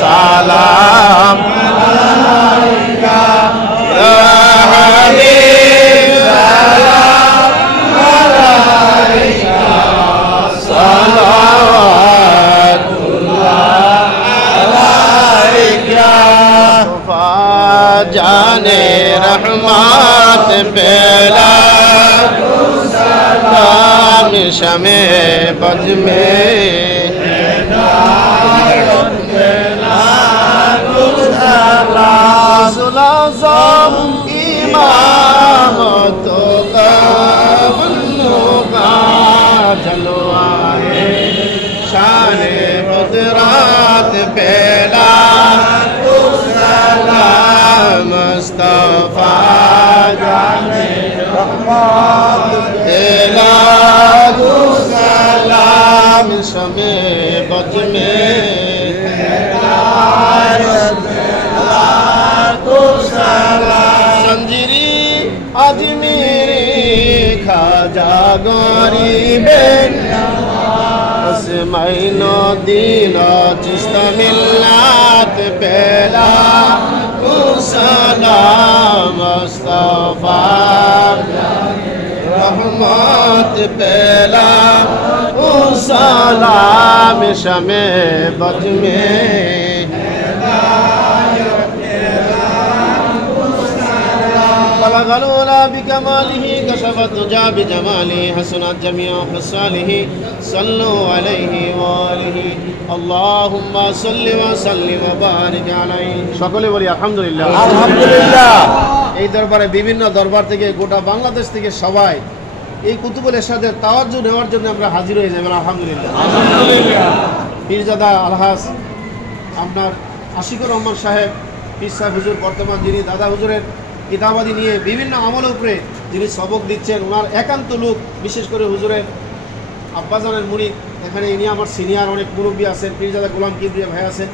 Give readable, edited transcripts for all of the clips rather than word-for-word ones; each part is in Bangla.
সালাম আলাইকা ইয়া হাবিব সালাম আলাইকা সালাওয়াতুল্লাহ আলাইকা জানে রহমত পেলা সালাম শমে বজ में सुलाज़म इमाम तो का जलवा है शान कुदरत पहला सलाम मुस्तफा जाने रहमत पहला सलाम शमे बज में संजीरी अजमेरी खाजा गरीबेन असमैनो दीना चिश्ता मिल्लत पहला सलाम मुस्तफा रहमत पहला सलाम शमे बज में बलगलूला बिकमालिही कशफत तुजा बिजमाली हसनत जमीअ खसालिही सल्लु अलैहि व आलिहि अल्लाहुम्मा सल्लि व सल्लिम व बारिक अलैहि সকলে বলি আলহামদুলিল্লাহ আলহামদুলিল্লাহ। এই দরবারে বিভিন্ন দরবার থেকে গোটা বাংলাদেশ থেকে সবাই এই কুতুবুল ইরশাদের তাওয়াজ্জু নেওয়ার জন্য আমরা হাজির হয়ে যাবেন আলহামদুলিল্লাহ আলহামদুলিল্লাহ। পীরজাদা আলহাজ আপনার আশিকুর রহমান সাহেব পীর সাহেব হুজুর বর্তমান যিনি দাদা হুজুরের কিতাবাদি নিয়ে বিভিন্ন আমলের উপরে যিনি সবক দিচ্ছেন, ওনার একান্ত লোক, বিশেষ করে হুজুরের আব্বাজানের মুরিদ। এখানে ইনি আমার সিনিয়র অনেক মুরব্বী আছেন, পীরজাদা গোলাম কিবরিয়া ভাই আছেন,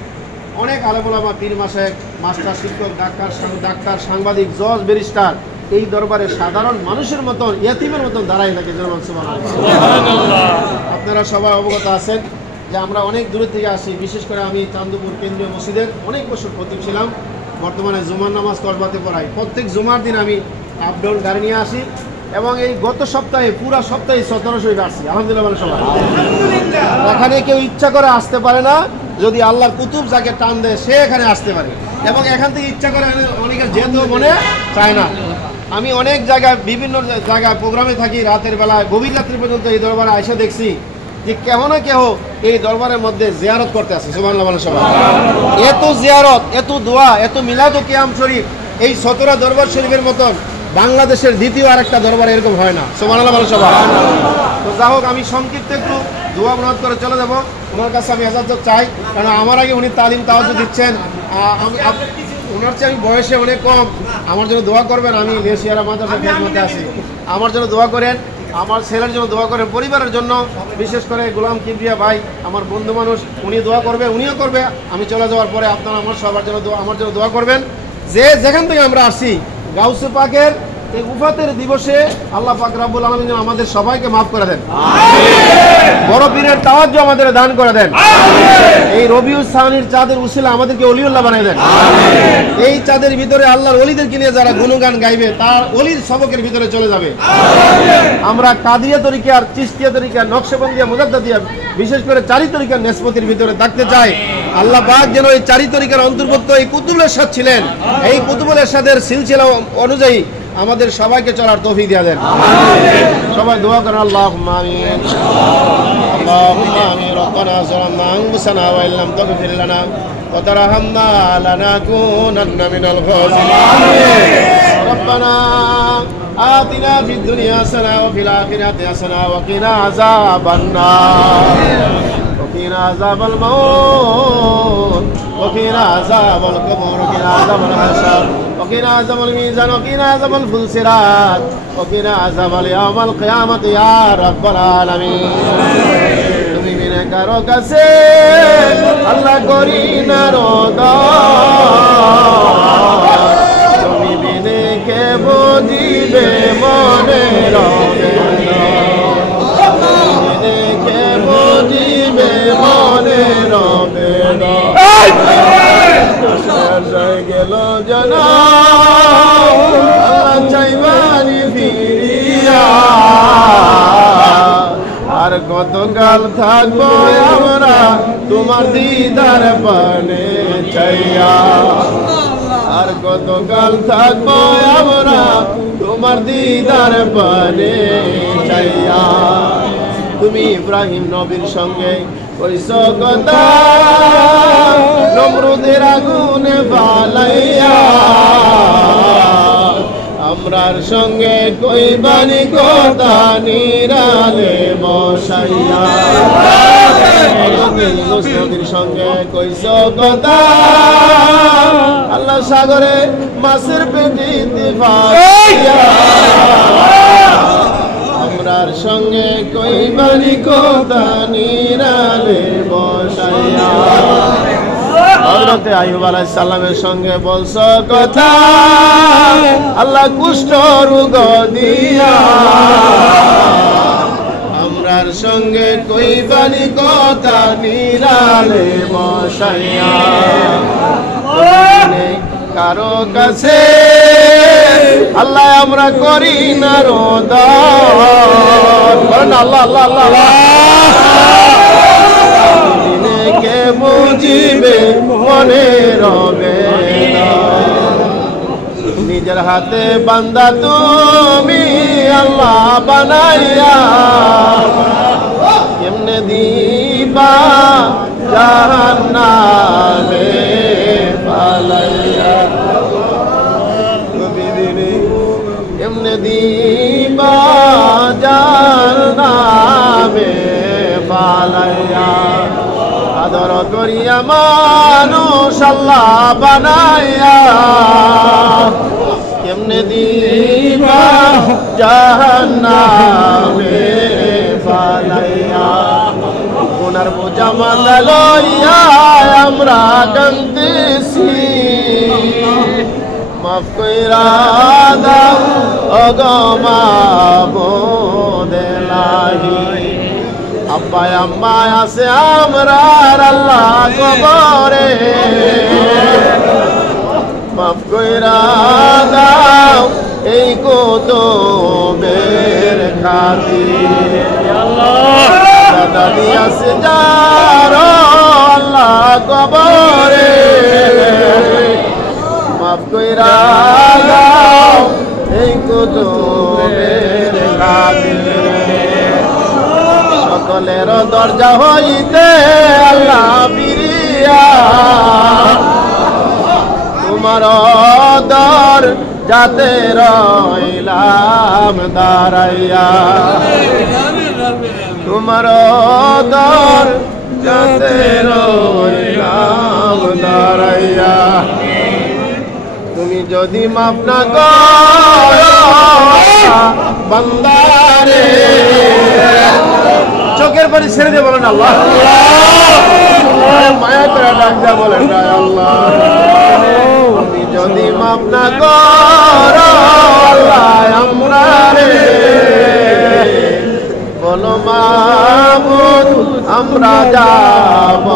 অনেক আলেম ওলামা, পীর মাশায়েখ, মাস্টার, শিক্ষক, ডাক্তার, সাংবাদিক, জজ, ব্যারিস্টার এই দরবারে সাধারণ মানুষের মতন, ইয়াতিমের মতন দাঁড়াই থাকে। সুবহানাল্লাহ। আপনারা সবাই অবগত আছেন যে আমরা অনেক দূর থেকে আসি। বিশেষ করে আমি চান্দপুর কেন্দ্রীয় মসজিদের অনেক বছর খতিব ছিলাম, বর্তমানে জুমার নামাজ তরবাতে পড়াই। প্রত্যেক জুমার দিন আমি আপ ডাউন গাড়ি নিয়ে আসি এবং এই গত সপ্তাহে পুরা সপ্তাহে 17 শহীদ আসছি আলহামদুলিল্লাহ। সবাই এখানে কেউ ইচ্ছা করে আসতে পারে না, যদি আল্লাহর কুতুব যাকে টান দেয় সে এখানে আসতে পারে, এবং এখান থেকে ইচ্ছা করে অনেকের যেতেও মনে চায় না। আমি অনেক জায়গায় বিভিন্ন জায়গায় প্রোগ্রামে থাকি, রাতের বেলায় গভীর রাত্রি পর্যন্ত এই দরবারে আইসা দেখছি যে কেহ না কেহ এই দরবারের মধ্যে জিয়ারত করতে আসে। সুবহানাল্লাহ। সবাই এত জিয়ারত, এত দোয়া, এত মিলাদ ও কিয়াম শরীফ এই 17 দরবার শরীফের মতন বাংলাদেশের দ্বিতীয় আরেকটা দরবার এরকম হয় না। সুবহানাল্লাহ। সবাই তো যা হোক, আমি সংক্ষিপ্ত একটু দোয়া মুনাদ করে চলে যাব। ওনার কাছে আমি ইজাজত চাই, কারণ আমার আগে উনি তালিম তাওয়াজ্জু দিচ্ছেন। ওনার চেয়ে আমি বয়সে অনেক কম, আমার জন্য দোয়া করবেন। আমি লেশিয়ারা মাদ্রাসার খেদমতে আছি, আমার জন্য দোয়া করেন, আমার ছেলের জন্য দোয়া করেন, পরিবারের জন্য, বিশেষ করে গোলাম কিবরিয়া ভাই আমার বন্ধু মানুষ, উনি দোয়া করবে, উনিও করবে। আমি চলে যাওয়ার পরে আপনারা আমার সবার জন্য আমার জন্য দোয়া করবেন। যে যেখান থেকে আমরা আসছি, গাউসে পাকের এই উফাতের দিবসে আল্লাহ পাক রব্বুল আলামিন আমাদের সবাইকে মাফ করে দেন, বড় পীরের তাওয়াজ্জু আমাদের দান করে দেন, এই রবিউল সানির চাঁদের উসিলা আমাদেরকে ওলিউল্লাহ বানিয়ে দেন। এই চাঁদের ভিতরে আল্লাহর ওলিদেরকে নিয়ে যারা গুণগান গাইবে তার ওলির সবকের ভিতরে চলে যাবে। আমরা কাদিয়া তরিকার, চিশতিয়া তরিকার, নকশবন্দিয়া, মুজাদ্দিদিয়া, বিশেষ করে 4 তরিকার নিসবতের ভিতরে থাকতে চাই। আল্লাহ পাক যেন এই 4 তরিকার অন্তর্ভুক্ত এই কুতুবুল ইরশাদ ছিলেন, এই কুতুবুল ইরশাদের সিলসিলা অনুযায়ী আমাদের সবাইকে চলার তৌফিক দিয়ে দেন। সবাই দোয়া করেন আল্লাহুম্মা আমিন। আল্লাহুম্মা আমিন। রব্বানা যালামনা আনফুসানা ওয়া ইল্লাম তাগফির লানা ওয়া তারহামনা লানাকুনান্না মিনাল খাসিরিন। রব্বানা আতিনা ফিদ দুনিয়া হাসানা ওয়া ফিল আখিরাতি হাসানা ওয়া কিনা আযাবান নার ওয়া কিনা আযাবাল মাউত ওয়া কিনা আযাবাল কবর ওয়া কিনা আযাবাল হাশর وقنا عذاب الميزان وقنا عذاب الفلسرات وقنا عذاب يوم القيامة يا رب العالمين। তুমি বিনে কারো কাছে আল্লাহ করি না রোদন, তুমি বিনে কে বুঝিবে মনের বেদনা, তুমি বিনে কে বুঝিবে মনের বেদনা। গেল জানা আল্লাহ চাইবানি ফিরিয়া আর কতকাল থাকবো আমরা তোমার দিদার পানে চাইয়া আর কতকাল থাকবো আমরা তোমার দিদার পানে চাইয়া তুমি ইব্রাহিম নবীর সঙ্গে কইছ কথা নমরুদের আগুনে ফালাইয়া আমরার সঙ্গে কইবানি কথা নিরালে বসাইয়া নবীর সঙ্গে কইছ কথা আল্লাহ সাগরে মাছের পেটিতে ফালাইয়া আমরার সঙ্গে কইবানি কথা নিরালে বসাইয়া হযরতে আইয়ুব আলাইহিস সালামের সঙ্গে বলছ কথা আল্লাহ কুষ্ঠ রোগ দিয়া আমরার সঙ্গে কইবানি কথা নিরালে বসাইয়া কারো কাছে আল্লাহ আমরা করি না রোদন আল্লাহ আল্লাহ আল্লাহ কে বুঝিবে মনে রবে নিজের হাতে বান্দা তুমি আল্লাহ বানাইয়া কেমনে দিবা জাহান্নামে পালাইয়া কেমনে দিবা জাহান্নামে পালাইয়া আদর করিয়া মানুষ আল্লাহ বানাইয়া কেমনে দিবা জাহান্নামে ফালাইয়া গুনার বোঝা মাথা লইয়া আমরা কাঁদতেছি মাফ কইরা দাও ওগো মাবুদ ইলাহি আব্বা আম্মা আছে আমরা আল্লাহ কবরে মাফ কইরা দাও এই কুতুবের খাতিরে আল্লাহ দাদি আছে যার আল্লাহ কবরে মাফ কইরা দাও এই কুতুবের খাতিরে সকলের দরজা হইতে আল্লাহ ফিরিয়া তোমার দর যাতে রইলাম দাঁড়াইয়া তোমার দর যাতে রইলাম দাঁড়াইয়া তুমি যদি মাফ না করো বান্দারে চোখের পানি ছেড়ে দিয়ে বলেন আল্লাহ মায়া করে ডাক দেয়া বলেন আল্লাহ তুমি যদি মাফ না করো আল্লাহ আমরা রে বলো মাবুদ আমরা যাব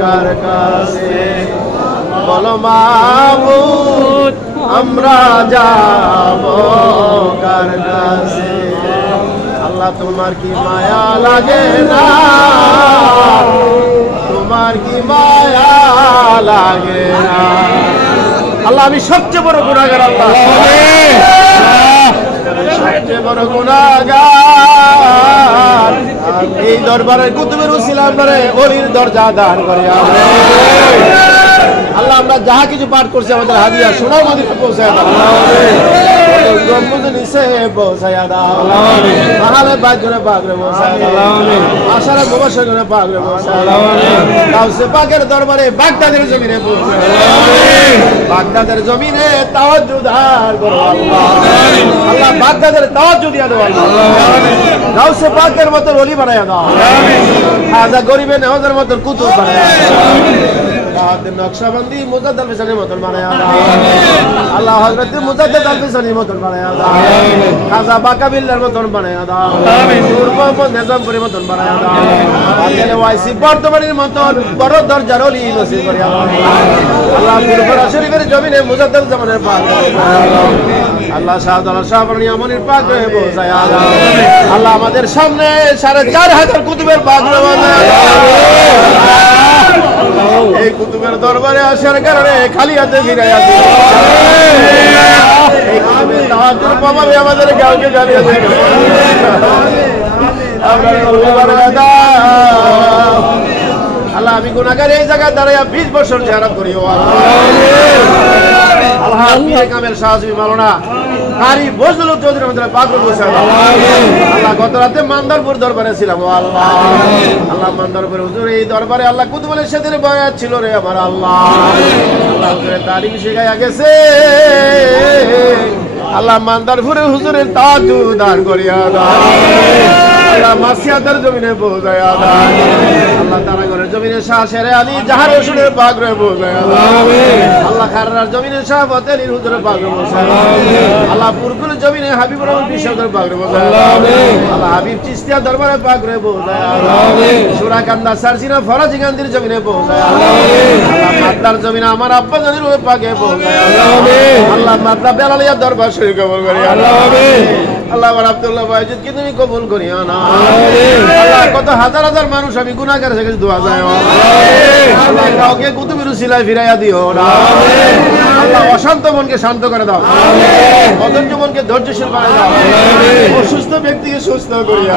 কার কাছে বলো মাবুদ আমরা যাব কার কাছে আল্লাহ তোমার কি মায়া লাগে না তোমার কি মায়া লাগে না আল্লাহ আমি সবচেয়ে বড় গুনাহগার আল্লাহ সবচেয়ে বড় গুনাহগার এই দরবারের কুতুবের উসিলা করে ওলির দরজা দান করে আল্লাহ আমরা যাহা কিছু পাঠ করছি আমাদের হাদিয়া সোনার মদিনায় পৌঁছায় দাও গম্বুজ নিচে পৌঁছায় দাও মাহালে বাগরে বাগরে পৌঁছায় দাও আশারে মুবাশশিরে বাগরে পৌঁছায় দাও গাউসে পাকের দরবারে বাগদাদের জমিনে পৌঁছায় বাগদাদের জমিনে তাওয়াজ্জুদার করো আল্লাহ আল্লাহ বাগদাদের তাওয়াজ্জুদ দিয়া দাও আল্লাহ গাউসে পাকের মতো ওলি বানায়া দাও আমিন খাজা গরিবে নেওয়াজের মতো কুতুব বানায়া দাও নকশবন্দি মুজাদ্দেদ আল-ফিসানির মতন বানায়া দাও আল্লাহ হযরত মুজাদ্দেদ আল-ফিসানির মতন বানায়া দাও খাজা বাকাবিল্লার মতন বানায়া দাও নূর মোহাম্মদ নিজামপুরের মতন বানায়া দাও আজকে ওয়াইসি বর্তমানের মতন বড় দরজার ওলি নসিব করিয়া দাও আল্লাহ তিরুপরা শরীফের জমিনে মুজাদ্দেদ জামানের পাক আল্লাহ শাহজালাল শাহবানী আমনের পাক হয়ে পৌঁছায়া দাও আল্লাহ আমাদের সামনে 4500 কুতুবের পাক এই কুতুবের দরবারে আসার কারণে খালি হাতে ফিরে আসি এই কুতুবের তাওয়াজ্জুর প্রভাবে আমাদের কাউকে জানিয়ে দেয় আল্লাহ আমি গুনাহগার এই জায়গায় দাঁড়াইয়া 20 বছর জিয়ারত করি ও আল্লাহ পীর কামেল শাহজি মাওলানা কারি বজলুল চৌধুরী আমাদের পাগল বসে আল্লাহ গত রাতে মান্দারপুর দরবারে ছিলাম ও আল্লাহ আল্লাহ মান্দারপুর হুজুর এই দরবারে আল্লাহ কুতুবুল ইরশাদের বয়াত ছিল রে আমার আল্লাহ আল্লাহ হুজুরের তালিম শিখাইয়া গেছে আল্লাহ মান্দারপুরে হুজুরের তাজু দান করিয়া দাও আল্লাহ মাসিয়াতের জমিনে পৌঁছায়া দাও আল্লাহ তারাগরের জমিনে শাহ শেরে আলী জাহার রসুলের পাগরে পৌঁছায়া দাও আল্লাহ খাররার জমিনে শাহ ফতেলির হুজুরের পাগরে পৌঁছায়া দাও আল্লাহ পুরকুল জমিনে হাবিবুর রহমান বিশ্বদের পাগরে পৌঁছায়া দাও আল্লাহ হাবিব চিশতিয়া দরবারে পাগরে পৌঁছায়া দাও সুরাকান্দা সারসিনা ফরাজি গান্ধীর জমিনে পৌঁছায়া দাও আল্লাহ মাতলার জমিনে আমার আব্বা জানির ওই পাগে পৌঁছায়া দাও আল্লাহ মাতলা বেলালিয়া দরবার শরীফ কবুল করিয়া আল্লাহ আল্লাহ আমার আব্দুল্লাহ বাইজিদ কি তুমি কবুল করিয়া না আল্লাহ কত হাজার হাজার মানুষ আমি গুনাহগার থেকে দোয়া যায় আল্লাহ কাউকে কুতুবের উসিলায় ফিরাইয়া দিও না আল্লাহ অশান্ত মনকে শান্ত করে দাও অধৈর্য মনকে ধৈর্যশীল বানায় দাও অসুস্থ ব্যক্তিকে সুস্থ করিয়া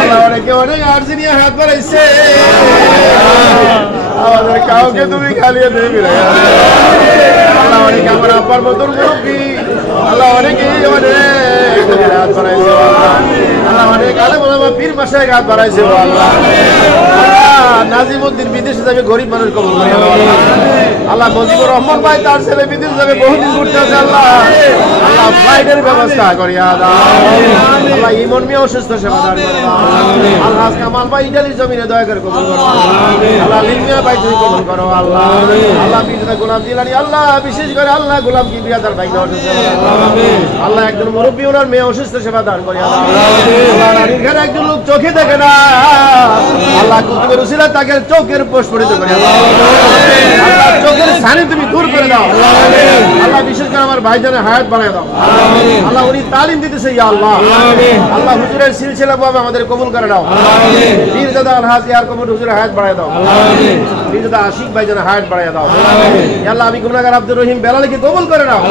আল্লাহ অনেকে অনেক আরজি নিয়ে হাত বাড়াইছে আমাদের কাউকে তুমি খালিয়ে দিয়ে ফিরাইয়া আল্লাহ অনেকে আমার আব্বার মতন মুরব্বী আল্লাহ অনেকে অনেক হাত বাড়াইছে আল্লাহ অনেক আলেম ওলামা পীর মাশায়েখ হাত বাড়াইছে আল্লাহ নাজিমউদ্দিন বিদেশে যাবে গরিব মানুষ কবুল করিয়া দাও আল্লাহ মুজিবুর রহমান ভাই তার ছেলে বিদেশ যাবে বহুদিন ঘুরতে আছে আল্লাহ আল্লাহ ফ্লাইটের ব্যবস্থা করিয়া দাও আল্লাহ ইমন মিয়া অসুস্থ সেবা দান করে দাও আল্লাহ কামাল ভাই ইটালির জমিনে দয়া করে কবুল করো আল্লাহ লিমিয়া ভাই তুমি কবুল করো আল্লাহ আল্লাহ বিজনা গোলাম জিলানী আল্লাহ বিশেষ করে আল্লাহ গোলাম কিবরিয়াদার ভাই আল্লাহ একজন মুরব্বী ওনার মেয়ে অসুস্থ সেবা দান করিয়া দাও আল্লাহ রানীর ঘরে একজন লোক চোখে দেখে না আল্লাহ কুতুবের উসিলা তাকে চোখের পোষ পড়িতে করিয়া দাও আল্লাহ চোখের ছানি তুমি দূর করে দাও আল্লাহ বিশেষ করে আমার ভাইজানের হায়াত বানায় দাও আল্লাহ উনি তালিম দিতেছে ইয়া আল্লাহ আল্লাহ হুজুরের সিলসিলা ভাবে আমাদের কবুল করে দাও পীরজাদা আলহাজ ইয়ার কবুল হুজুরের হায়াত বাড়ায় দাও পীরজাদা আশিক ভাইজানের হায়াত বাড়ায় দাও ইয়া আল্লাহ আমি গুনাহগার আব্দুর রহিম বেলালকে কবুল করে নাও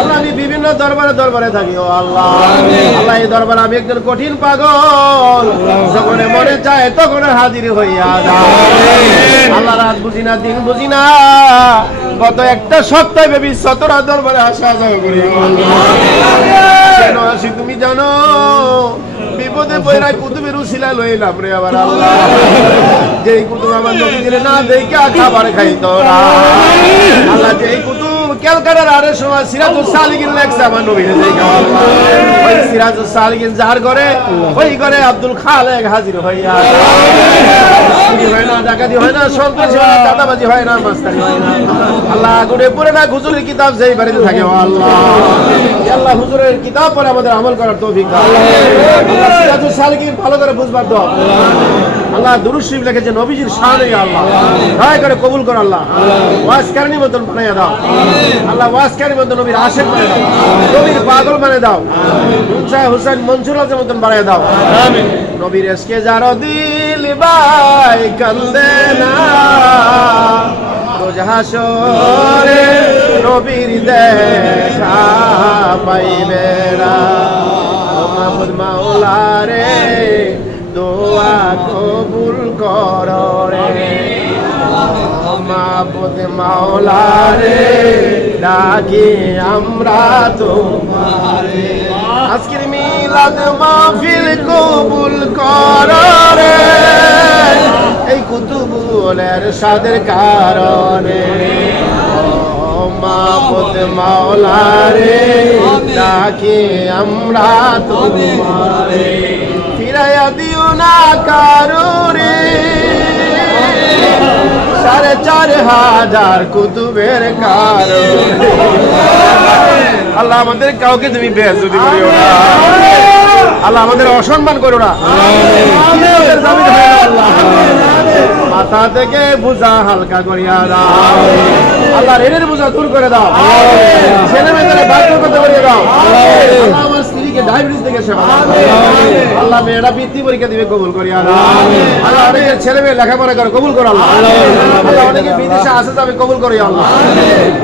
আল্লাহ আমি বিভিন্ন দরবারে থাকি ও আল্লাহ আল্লাহ এই দরবারে আমি একজন কঠিন পাগল যখন মনে চায় তখন হাজির হইয়া যাও আল্লাহ রাত বুঝি না দিন বুঝি না গত একটা সপ্তাহ ব্যাপী 17টা দরবারে আসা যাওয়া করি কেন আসি তুমি জানো বিপদে পড়ায় কুতুবের উসিলা লইলাম রে আবার আল্লাহ যেই কুতুব আমার নবীদের না দেখে খাবার খাইতো না আল্লাহ যেই কুতুব ক্যালকাটার আরে সময় সিরাজুল সালিকিন লেখছে আমার নবীরে দেখে ওই সিরাজুল সালিকিন যার ঘরে ওই ঘরে আব্দুল খালেক হাজির হইয়া চুরি হয় না ডাকাতি হয় না সন্ত্রাসী হয় না দাদাবাজি হয় না মাস্তানি হয় না আল্লাহ গুড়ে পড়ে না হুজুরের কিতাব যেই বাড়িতে থাকে ও আল্লাহ আল্লাহ হুজুরের কিতাব পড়ে আমাদের আমল করার তৌফিক দাও আল্লাহ সিরাজুল সালিকিন ভালো করে বুঝবার দাও আল্লাহ দুরূদ শরীফ লিখেছে নবীজির শানে আল্লাহ দয়া করে কবুল কর আল্লাহ ওয়াজকারীর মতন বানায়া দাও আল্লাহ ওয়াজকারীর মতন নবীর আশিক বানায়া দাও নবীর পাগল বানায়া দাও মুনসা হুসাইন মনসুর আজমের মতন বানায়া দাও আমিন নবীর এসকে যার দিল বাই কান্দে না রোজ হাসরে নবীর দেখা পাইবে না ও মাহবুব মাওলা রে দোয়া কবুল কর রে মাহবুব মাওলা রে ডাকি আমরা তোমারে আজকের মিলাদ মাহফিল কবুল কর রে এই কুতুবুলের সাদের কারণে মাহবুব মাওলা রে ডাকি আমরা তোমারে ফিরাইয়া দিও না কারুরে 4.5 হাজার হাজার কুতুবের কারণ। আল্লাহ আমাদের কাউকে তুমি বেয়াজ্জতি করিও না, আল্লাহ আমাদের অসম্মান করো না, মাথা থেকে বোঝা হালকা করিয়া দাও, আল্লাহ ঋণের বোঝা দূর করে দাও, ছেলে মেয়েদের বাধ্য করতে করিয়ে দাও, আল্লাহ আমার স্ত্রীকে ডায়াবেটিস থেকে সেবা দাও, আল্লাহ মেয়েরা বৃত্তি পরীক্ষা দিবে কবুল করিয়া দাও, আল্লাহ অনেকে ছেলে মেয়ে লেখাপড়া করে কবুল করো আল্লাহ, আল্লাহ অনেকে বিদেশে আসে যাবে কবুল করিয়া আল্লাহ।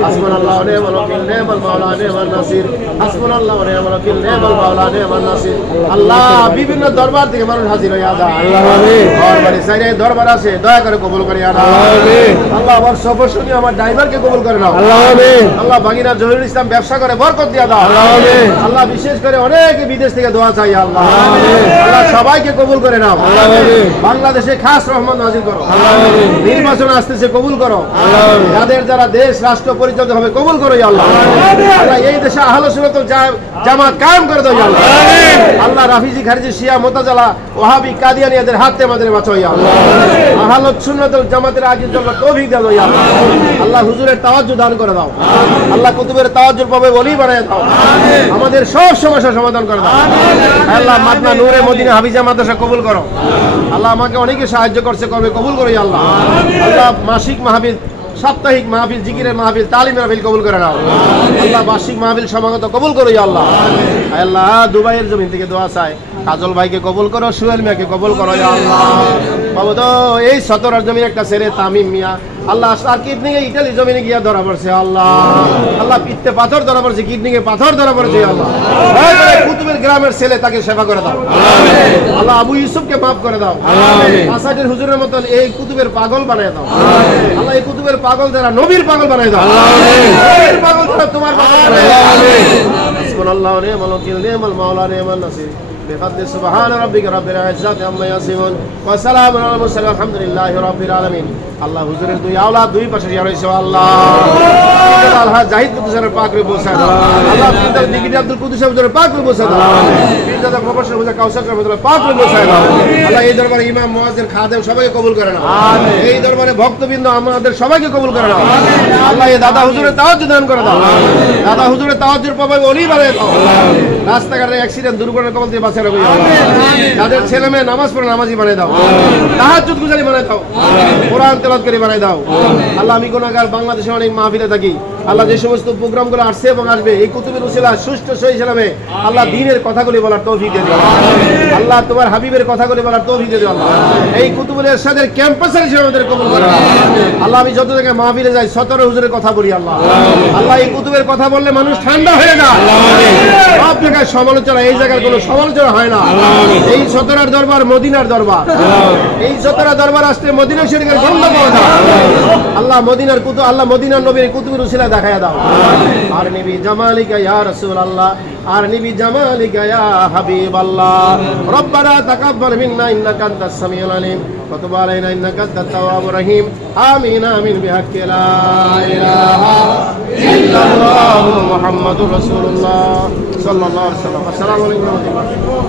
হাসবুনাল্লাহু ওয়া নি'মাল ওয়াকিল, নি'মাল মাওলা নি'মান নাসির, হাসবুনাল্লাহু ওয়া নি'মাল ওয়াকিল, নি'মাল মাওলা নি'মান নাসির। আল্লাহ বিভিন্ন দরবার থেকে মানুষ হাজির হইয়া যায়, আল্লাহ আমিন। দরবারে সাইরে দরবার আছে, দয়া করে কবুল করিয়া দাও, আমিন। আল্লাহ আমার সফর শুনি আমার ড্রাইভারকে কবুল করে নাও, আল্লাহ আমিন। আল্লাহ বাগিনা জহিরুল ইসলাম ব্যবসা করে বরকত দিয়া দাও, আল্লাহ আমিন। আল্লাহ বিশেষ করে অনেকে বিদেশ থেকে দোয়া চাই আল্লাহ, আমিন। আল্লাহ সবাইকে কবুল করে নাও, আল্লাহ আমিন। বাংলাদেশে খাস রহমত নাজিল করো, আল্লাহ আমিন। নির্বাচন আসতেছে কবুল করো, আল্লাহ আমিন। যাদের যারা দেশ রাষ্ট্র পরিচালিত হবে কবুল করো ইয়া আল্লাহ, আমিন। আল্লাহ এই দেশে আহলে সুন্নাত ওয়াল জামাত কায়েম করে দাও ইয়া আল্লাহ, আমিন। আল্লাহ রাফিজি খারিজি শিয়া মুতাজালা ওয়াহাবি কাদিয়ানীদের হাত থেকে আমাদের বাঁচাও ইয়া আল্লাহ, আমিন। আহলে সুন্নাত ওয়াল জামাতের আগের জন্য তৌফিক দাও ইয়া আল্লাহ, আল্লাহ হুজুরের তাওয়াজ্জু দান করে দাও, আল্লাহ কুতুবের তাওয়াজ্জুর পাবে ওলি বানায় দাও, আমাদের সব সমস্যা সমাধান করে দাও, আল্লাহ মাদনা নূরে মদিনা হাফিজা মাদ্রাসা কবুল করো, আল্লাহ আমাকে অনেকে সাহায্য করছে করবে কবুল করো ইয়া আল্লাহ, আল্লাহ মাসিক মাহফিল সাপ্তাহিক মাহফিল জিকিরের মাহফিল তালিম মাহফিল কবুল করে নাও, আল্লাহ বার্ষিক মাহফিল সমাগত কবুল করো ইয়া আল্লাহ, আল্লাহ দুবাইয়ের জমিন থেকে দোয়া চাই কাজল ভাইকে কবুল করো, সুহেল মিয়াকে কবুল করো ইয়া আল্লাহ, বাবু তো এই সতরার জমিন একটা ছেলে তামিম মিয়া আল্লাহ তার কিডনি ইটালি জমিনে গিয়া ধরা পড়ছে আল্লাহ, আল্লাহ পিত্তে পাথর ধরা পড়ছে, কিডনিকে পাথর ধরা পড়ছে আল্লাহ, কুতুবের গ্রামের ছেলে তাকে সেবা করে দাও, আল্লাহ আবু ইউসুফকে মাফ করে দাও, আসাদের হুজুরের মতন এই কুতুবের পাগল বানায় দাও, আল্লাহ এই কুতুবের পাগল যারা নবীর পাগল বানায় দাও, নবীর পাগল যারা তোমার পাগল বানায় দাও, হাসবুনাল্লাহু ওয়া নি'মাল ওয়াকিল, নি'মাল মাওলা নি'মান নাসির। بقدر سبحان ربك رب العزة عما يصفون وسلام على المرسلين والحمد لله رب العالمين। আল্লাহ হুজুরের দুই আওলাদ দুই পাশে ইয়া রইছে আল্লাহ, আল্লাহ জাহিদ কুদুসের পাক রে পৌঁছায় দাও, আল্লাহ পিতার দিগিরি আব্দুল কুদুস হুজুরের পাক রে পৌঁছায় দাও, পিতার প্রফেসর হুজুর কাউসার রহমাতুল্লাহ পাক রে পৌঁছায় দাও, আল্লাহ এই দরবারে ইমাম মুয়াজ্জিন খাদেম সবাইকে কবুল করে নাও, আমিন। এই দরবারে ভক্তবৃন্দ আমাদের সবাইকে কবুল করে নাও, আমিন। আল্লাহ এই দাদা হুজুরের তাওয়াজ্জু দান করে দাও, আমিন। দাদা হুজুরের তাওয়াজ্জুর পাবে ওলি বানায় দাও, আমিন। রাস্তাঘাটে অ্যাক্সিডেন্ট দুর্ঘটনার কবল থেকে বাঁচায় রাখো, আমিন। যাদের ছেলে মেয়ে নামাজ পড়ে নামাজি বানায় দাও, তাহাজ্জুদ গুজারি বানায় দাও, কোরআন তেলাওয়াত করে বানায় দাও, আল্লাহ আমি গুনাহগার বাংলাদেশে অনেক মাহফিলে থাকি, আল্লাহ যে সমস্ত প্রোগ্রামগুলো আসছে এবং আসবে এই কুতুবের উসিলা সুষ্ঠু সহি সালামে আল্লাহ দ্বীনের কথাগুলি বলার তৌফিক দিয়ে দাও, আল্লাহ তোমার হাবিবের কথাগুলি বলার তৌফিক দিয়ে দাও, আল্লাহ এই কুতুবুল ইরশাদের ক্যাম্পাসের হিসেবে আমাদের কবুল করো, আল্লাহ আমি যত জায়গায় মাহফিলে যাই 17 হুজুরের কথা বলি, আল্লাহ আল্লাহ এই কুতুবের কথা বললে মানুষ ঠান্ডা হয়ে যায়, সব জায়গায় সমালোচনা, এই জায়গায় কোনো সমালোচনা হয় না, এই 17 দরবার মদিনার দরবার, এই 17 দরবার আসলে মদিনা শরীফের গন্ধ পাওয়া যায়, আল্লাহ মদিনার কুতুব আল্লাহ মদিনার নবীর কুতুবের উসিলা দেখায়া দাও, আর নবী জামালিকা ইয়া রাসূলুল্লাহ, আর নবী জামালিকা ইয়া হাবিবাল্লাহ, রব্বানা তাকাব্বাল মিন্না ইন্নাকা আনতাস সামিউল আলিম ওয়া তুব আলাইনা ইন্নাকা আনতাত তাওয়াবুর রহিম, আমিন আমিন বিহাক্কি লা ইলাহা ইল্লাল্লাহ মুহাম্মাদুর রাসূলুল্লাহ সাল্লাল্লাহু আলাইহি ওয়াসাল্লাম। আসসালামু আলাইকুম ওয়া রাহমাতুল্লাহ।